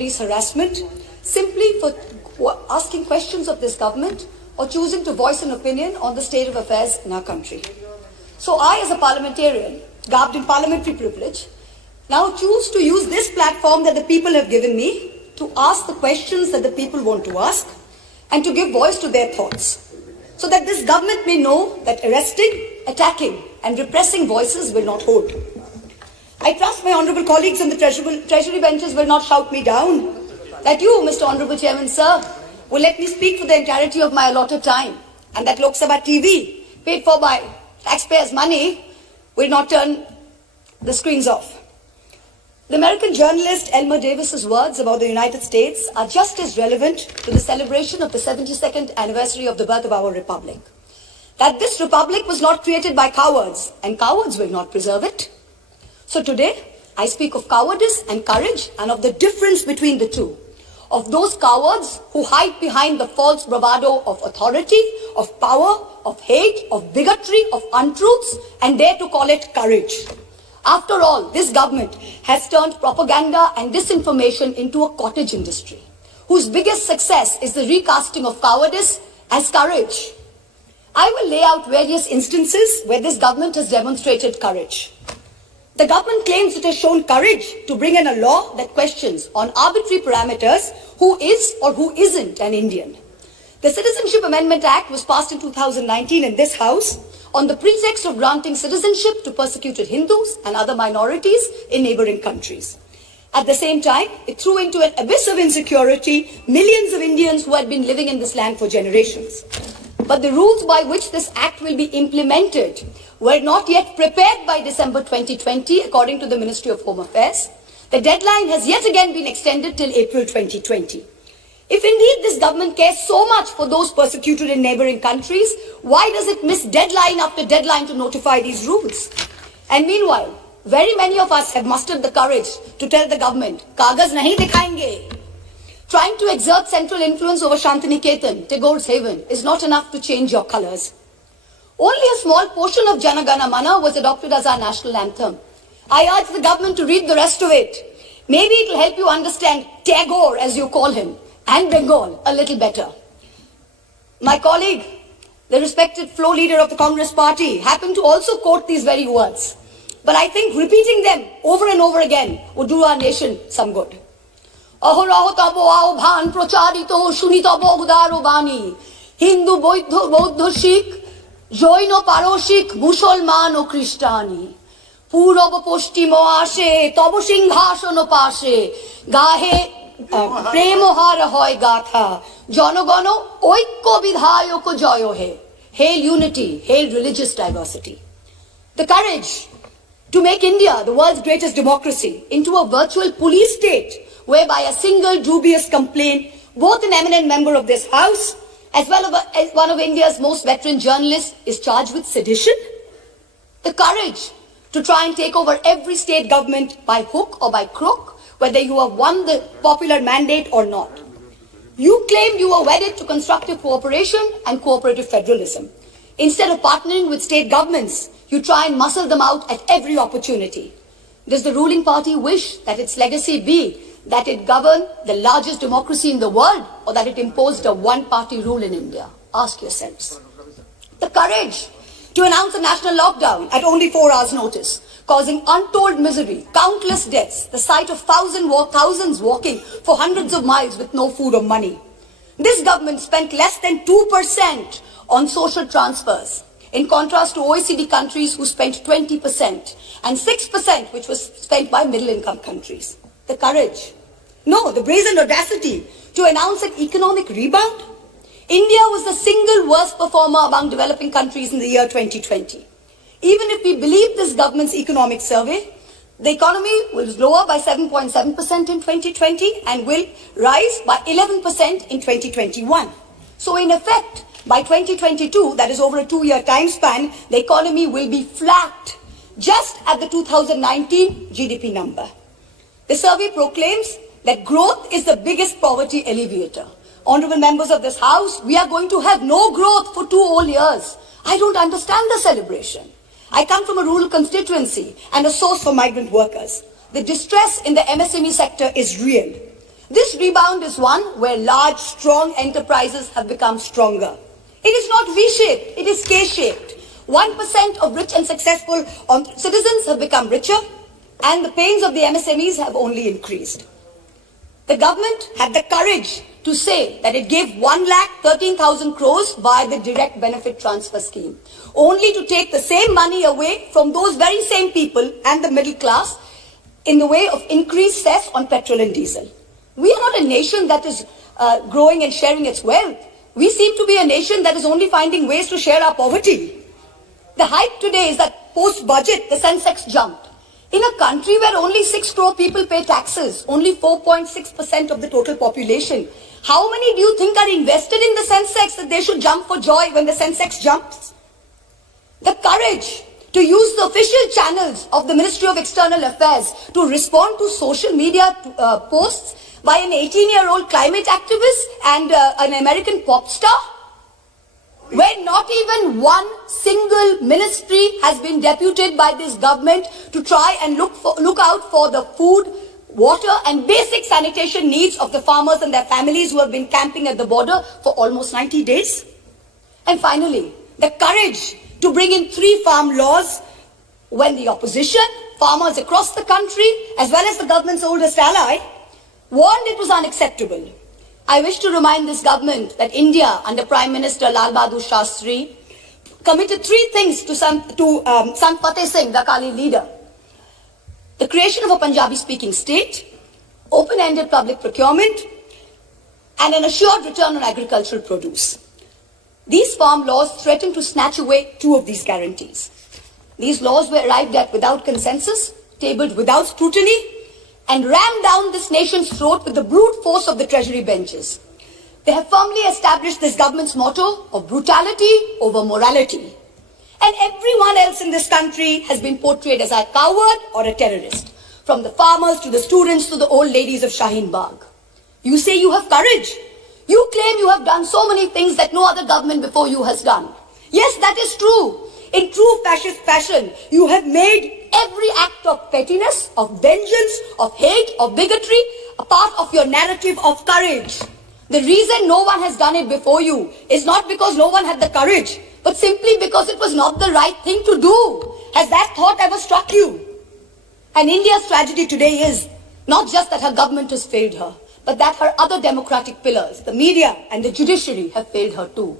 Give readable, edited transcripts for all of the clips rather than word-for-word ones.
police harassment simply for asking questions of this government or choosing to voice an opinion on the state of affairs in our country. So I, as a parliamentarian, garbed in parliamentary privilege, now choose to use this platform that the people have given me to ask the questions that the people want to ask and to give voice to their thoughts, so that this government may know that arresting, attacking and repressing voices will not hold. I trust my honourable colleagues on the treasury benches will not shout me down, that you, Mr. Honourable Chairman, sir, will let me speak for the entirety of my allotted time, and that Lok Sabha TV, paid for by taxpayers' money, will not turn the screens off. The American journalist Elmer Davis's words about the United States are just as relevant to the celebration of the 72nd anniversary of the birth of our republic. That this republic was not created by cowards, and cowards will not preserve it. So today, I speak of cowardice and courage, and of the difference between the two. Of those cowards who hide behind the false bravado of authority, of power, of hate, of bigotry, of untruths, and dare to call it courage. After all, this government has turned propaganda and disinformation into a cottage industry, whose biggest success is the recasting of cowardice as courage. I will lay out various instances where this government has demonstrated courage. The government claims it has shown courage to bring in a law that questions on arbitrary parameters who is or who isn't an Indian. The Citizenship Amendment Act was passed in 2019 in this House on the pretext of granting citizenship to persecuted Hindus and other minorities in neighboring countries. At the same time, it threw into an abyss of insecurity millions of Indians who had been living in this land for generations. But the rules by which this act will be implemented were not yet prepared by December 2020, according to the Ministry of Home Affairs. The deadline has yet again been extended till April 2020. If indeed this government cares so much for those persecuted in neighboring countries, why does it miss deadline after deadline to notify these rules? And meanwhile, very many of us have mustered the courage to tell the government, "Kagaz nahi dikhayenge." Trying to exert central influence over Shantiniketan, Tagore's haven, is not enough to change your colours. Only a small portion of Jana Gana Mana was adopted as our national anthem. I urge the government to read the rest of it. Maybe it will help you understand Tagore, as you call him, and Bengal a little better. My colleague, the respected floor leader of the Congress party, happened to also quote these very words. But I think repeating them over and over again would do our nation some good. Ahoraho tabo aobhan procharito shunitabo udaro bani. Hindu, Bauddha, Sikh, Jain পারসিক মুসলমান ও খ্রিস্টানি পূরব পশ্চিম আসে তব সিংহাসন পাশে গাহে প্রেম হার হয় গাথা জনগণ ঐক্য বিধায়ক জয় হে. Hail unity, hail religious diversity. The courage to make India, the world's greatest democracy, into a virtual police state whereby a single dubious complaint, both an eminent member of this House as well as one of India's most veteran journalists, is charged with sedition. The courage to try and take over every state government by hook or by crook, whether you have won the popular mandate or not. You claimed you were wedded to constructive cooperation and cooperative federalism. Instead of partnering with state governments, you try and muscle them out at every opportunity. Does the ruling party wish that its legacy be that it governed the largest democracy in the world, or that it imposed a one-party rule in India? Ask yourselves. The courage to announce a national lockdown at only 4 hours' notice, causing untold misery, countless deaths, the sight of thousands walking for hundreds of miles with no food or money. This government spent less than 2% on social transfers, in contrast to OECD countries who spent 20%, and 6% which was spent by middle-income countries. The courage, no, the brazen audacity to announce an economic rebound. India was the single worst performer among developing countries in the year 2020. Even if we believe this government's economic survey, the economy was lower by 7.7% in 2020 and will rise by 11% in 2021. So in effect, by 2022, that is over a 2-year time span, the economy will be flat, just at the 2019 GDP number. The survey proclaims that growth is the biggest poverty alleviator. Honorable members of this House, we are going to have no growth for 2 whole years. I don't understand the celebration. I come from a rural constituency and a source for migrant workers. The distress in the MSME sector is real. This rebound is one where large, strong enterprises have become stronger. It is not V-shaped, it is K-shaped. 1% of rich and successful citizens have become richer, and the pains of the MSMEs have only increased. The government had the courage to say that it gave 1,13,000 crores via the direct benefit transfer scheme, only to take the same money away from those very same people and the middle class in the way of increased cess on petrol and diesel. We are not a nation that is growing and sharing its wealth. We seem to be a nation that is only finding ways to share our poverty. The hype today is that post-budget, the Sensex jumped. In a country where only 6 crore people pay taxes, only 4.6% of the total population, how many do you think are invested in the Sensex that they should jump for joy when the Sensex jumps? The courage to use the official channels of the Ministry of External Affairs to respond to social media posts by an 18-year-old climate activist and an American pop star, when not even one single ministry has been deputed by this government to try and look out for the food, water and basic sanitation needs of the farmers and their families who have been camping at the border for almost 90 days. And finally, the courage to bring in 3 farm laws when the opposition, farmers across the country, as well as the government's oldest ally, warned it was unacceptable. I wish to remind this government that India, under Prime Minister Lal Bahadur Shastri, committed 3 things to Sant Fateh Singh, the Akali leader. The creation of a Punjabi-speaking state, open-ended public procurement, and an assured return on agricultural produce. These farm laws threaten to snatch away 2 of these guarantees. These laws were arrived at without consensus, tabled without scrutiny, and rammed down this nation's throat with the brute force of the treasury benches. They have firmly established this government's motto of brutality over morality. And everyone else in this country has been portrayed as a coward or a terrorist, from the farmers to the students to the old ladies of Shaheen Bagh. You say you have courage. You claim you have done so many things that no other government before you has done. Yes, that is true. In true fascist fashion, you have made every act of pettiness, of vengeance, of hate, of bigotry a part of your narrative of courage. The reason no one has done it before you is not because no one had the courage, but simply because it was not the right thing to do. Has that thought ever struck you? And India's tragedy today is not just that her government has failed her, but that her other democratic pillars, the media and the judiciary, have failed her too.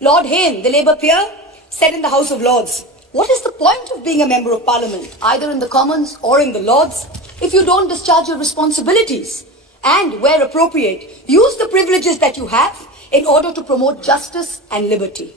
Lord Hayne, the Labour peer, said in the House of Lords, what is the point of being a member of Parliament, either in the Commons or in the Lords, if you don't discharge your responsibilities? And, where appropriate, use the privileges that you have in order to promote justice and liberty.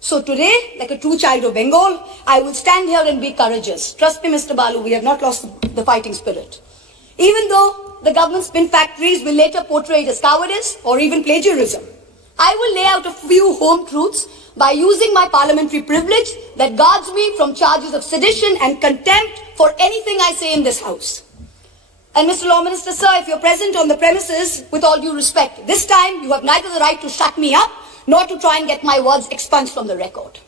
So today, like a true child of Bengal, I will stand here and be courageous. Trust me, Mr. Balu, we have not lost the fighting spirit. Even though the government spin factories will later portray it as cowardice or even plagiarism, I will lay out a few home truths by using my parliamentary privilege that guards me from charges of sedition and contempt for anything I say in this House. And Mr. Law Minister, sir, if you're present on the premises, with all due respect, this time you have neither the right to shut me up nor to try and get my words expunged from the record.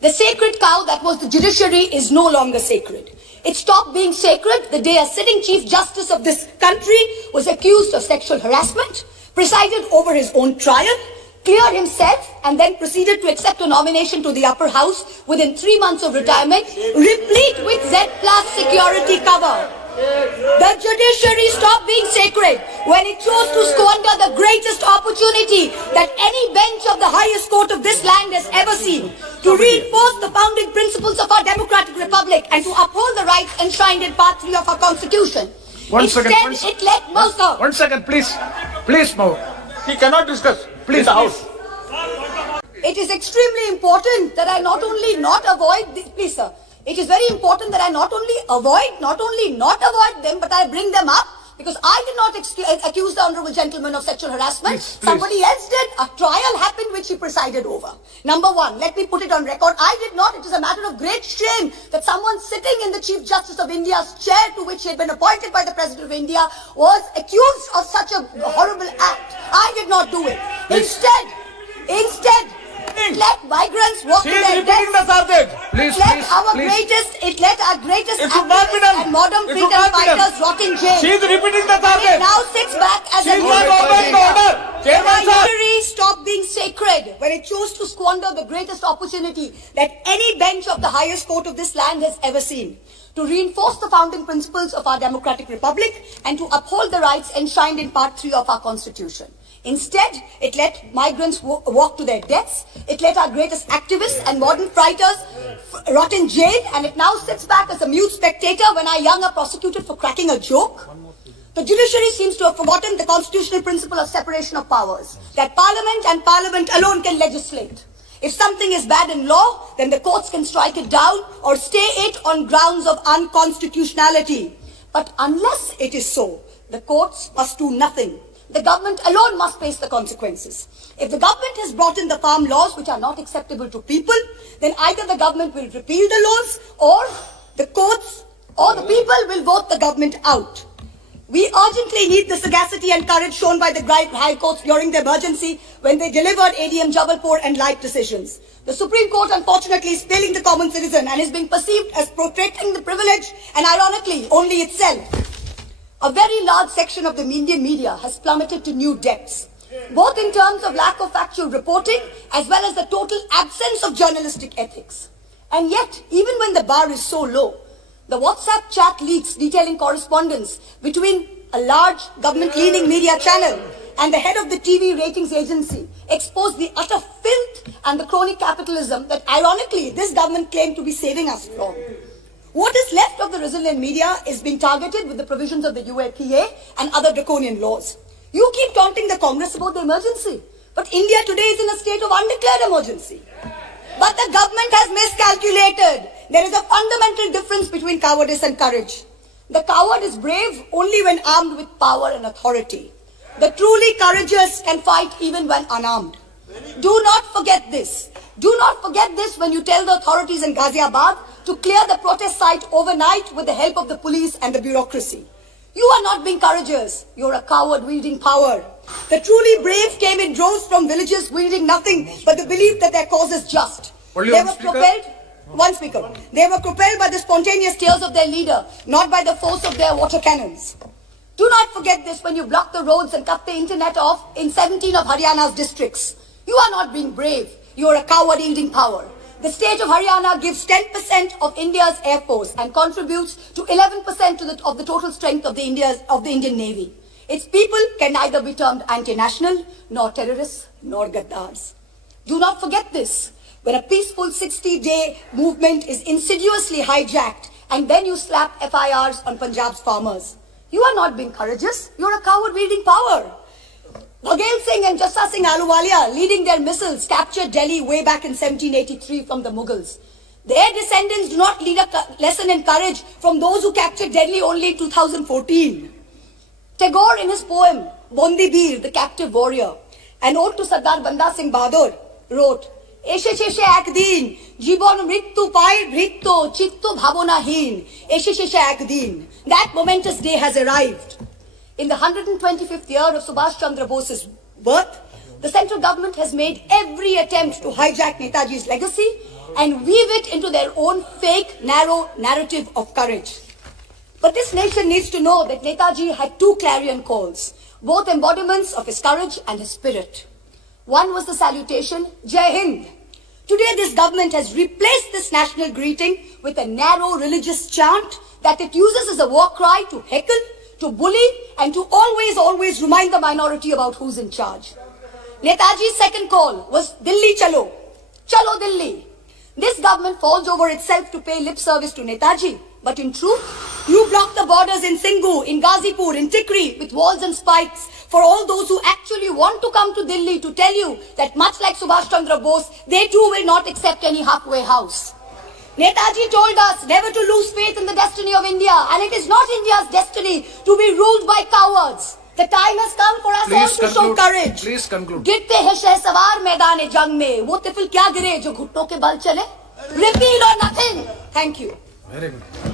The sacred cow that was the judiciary is no longer sacred. It stopped being sacred the day a sitting Chief Justice of this country was accused of sexual harassment, presided over his own trial, cleared himself, and then proceeded to accept a nomination to the upper house within 3 months of retirement, replete with Z+ security cover. The judiciary stopped being sacred when it chose to squander the greatest opportunity that any bench of the highest court of this land has ever seen to reinforce the founding principles of our democratic republic and to uphold the rights enshrined in Part 3 of our constitution. Instead, it let Moscow. 1 second, please. Please, Mo. He cannot discuss. Please, in the House. It is extremely important that I not only not avoid, please sir, it is very important that I not only not avoid them, but I bring them up, because I did not accuse the honourable gentleman of sexual harassment. Please. Somebody else did. A trial happened which he presided over. Number one, let me put it on record, I did not. It is a matter of great shame that someone sitting in the Chief Justice of India's chair, to which he had been appointed by the President of India, was accused of such a horrible act. I did not do it. Instead, let migrants walk She to is their repeating the deaths. subject. Please, Let please, our please. greatest It should not be activists done. and modern It should freedom not be done. fighters rot in jail. She is repeating the And it subject. now sits when it chose to squander the greatest opportunity that any bench of the highest court of this land has ever seen, to reinforce the founding principles of our democratic republic and to uphold the rights enshrined in Part 3 of our Constitution. Instead, it let migrants walk to their deaths, it let our greatest activists and modern fighters rot in jail, and it now sits back as a mute spectator when our young are prosecuted for cracking a joke. The judiciary seems to have forgotten the constitutional principle of separation of powers, that parliament and parliament alone can legislate. If something is bad in law, then the courts can strike it down or stay it on grounds of unconstitutionality. But unless it is so, the courts must do nothing. The government alone must face the consequences. If the government has brought in the farm laws which are not acceptable to people, then either the government will repeal the laws or the courts or the people will vote the government out. We urgently need the sagacity and courage shown by the high courts during the emergency when they delivered ADM Jabalpur and light decisions. The Supreme Court, unfortunately, is failing the common citizen and is being perceived as protecting the privilege and, ironically, only itself. A very large section of the Indian media has plummeted to new depths, both in terms of lack of factual reporting as well as the total absence of journalistic ethics. And yet, even when the bar is so low, the WhatsApp chat leaks detailing correspondence between a large government-leaning media channel and the head of the TV ratings agency expose the utter filth and the crony capitalism that, ironically, this government claimed to be saving us from. What is left of the resilient media is being targeted with the provisions of the UAPA and other draconian laws. You keep taunting the Congress about the emergency, but India today is in a state of undeclared emergency. But the government has miscalculated. There is a fundamental difference between cowardice and courage. The coward is brave only when armed with power and authority. The truly courageous can fight even when unarmed. Do not forget this. Do not forget this when you tell the authorities in Ghaziabad to clear the protest site overnight with the help of the police and the bureaucracy. You are not being courageous. You are a coward wielding power. The truly brave came in droves from villages wielding nothing but the belief that their cause is just. Only They one were speaker? propelled. One speaker. They were propelled by the spontaneous tears of their leader, not by the force of their water cannons. Do not forget this when you block the roads and cut the internet off in 17 of Haryana's districts. You are not being brave. You are a coward wielding power. The state of Haryana gives 10% of India's air force and contributes to 11% of the total strength of the Indian Navy. Its people can neither be termed anti-national, nor terrorists, nor gaddars. Do not forget this. When a peaceful 60-day movement is insidiously hijacked and then you slap FIRs on Punjab's farmers. You are not being courageous. You are a coward wielding power. Bhagal Singh and Jassa Singh Ahluwalia, leading their missiles, captured Delhi way back in 1783 from the Mughals. Their descendants do not lead a lesson in courage from those who captured Delhi only in 2014. Tagore, in his poem, Bondi Bir, the Captive Warrior, an ode to Sardar Banda Singh Bahadur, wrote, এসে শেষে একদিন জীবন মৃত্যু পায় ভৃত্য চিত্ত ভাবনাহীন এসে শেষে একদিন. That momentous day has arrived. In the 125th year of Subhash Chandra Bose's birth, the central government has made every attempt to hijack Netaji's legacy and weave it into their own fake, narrow narrative of courage. But this nation needs to know that Netaji had two clarion calls, both embodiments of his courage and his spirit. One was the salutation, Jai Hind. Today this government has replaced this national greeting with a narrow religious chant that it uses as a war cry to heckle, to bully, and to always remind the minority about who's in charge. Netaji's second call was Delhi Chalo. Chalo Delhi. This government falls over itself to pay lip service to Netaji. But in truth, you block the borders in Singhu, in Ghazipur, in Tikri with walls and spikes for all those who actually want to come to Delhi to tell you that much like Subhash Chandra Bose, they too will not accept any halfway house. Netaji told us never to lose faith in the destiny of India, and it is not India's destiny to be ruled by cowards. The time has come for us all to show courage. Please conclude. गिरते हैं शहसवार मैदान जंग में, वो तिफिल क्या गिरे जो घुटनों के बल चले? Repeal or nothing. Thank you. Very good.